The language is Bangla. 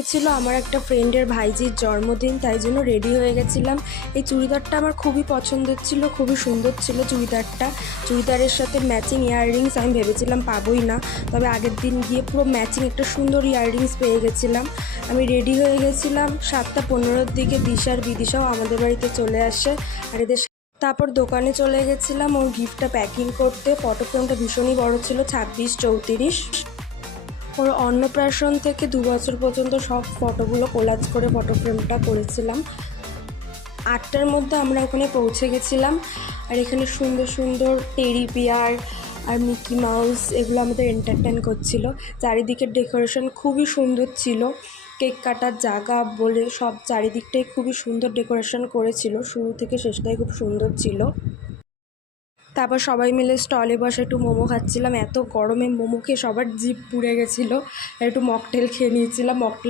আজকে ছিল আমার একটা ফ্রেন্ডের ভাইজির জন্মদিন, তাই জন্য রেডি হয়ে গেছিলাম। এই চুড়িদারটা আমার খুবই পছন্দের ছিল, খুবই সুন্দর ছিল চুড়িদারটা। চুড়িদারের সাথে ম্যাচিং ইয়াররিংস আমি ভেবেছিলাম পাবোই না, তবে আগের দিন গিয়ে পুরো ম্যাচিং একটা সুন্দর ইয়াররিংস পেয়ে গেছিলাম। আমি রেডি হয়ে গেছিলাম 7:15-র দিকে। দিশার বিদিশাও আমাদের বাড়িতে চলে আসে, আর এদের তারপর দোকানে চলে গেছিলাম ওর গিফটটা প্যাকিং করতে। ফটো ফ্রেমটা ভীষণই বড় ছিল, 26-34। ওর অন্নপ্রাশন থেকে 2 বছর পর্যন্ত সব ফটোগুলো কোলাজ করে ফটো ফ্রেমটা করেছিলাম। 8টার মধ্যে আমরা ওখানে পৌঁছে গেছিলাম। আর এখানে সুন্দর সুন্দর টেডি বিয়ার আর মিকি মাউস এগুলো আমাদের এন্টারটেন করছিল। চারিদিকের ডেকোরেশন খুবই সুন্দর ছিল, কেক কাটার জায়গা বলে সব চারিদিকটাই খুবই সুন্দর ডেকোরেশন করেছিল, শুরু থেকে শেষটাই খুব সুন্দর ছিল। তারপর সবাই মিলে স্টলে বসে একটু মোমো খাচ্ছিলাম। এত গরমে মোমো খেয়ে সবার জিভ পুড়ে গেছিলো। একটু মকটেল খেয়ে নিয়েছিলাম। মকটেল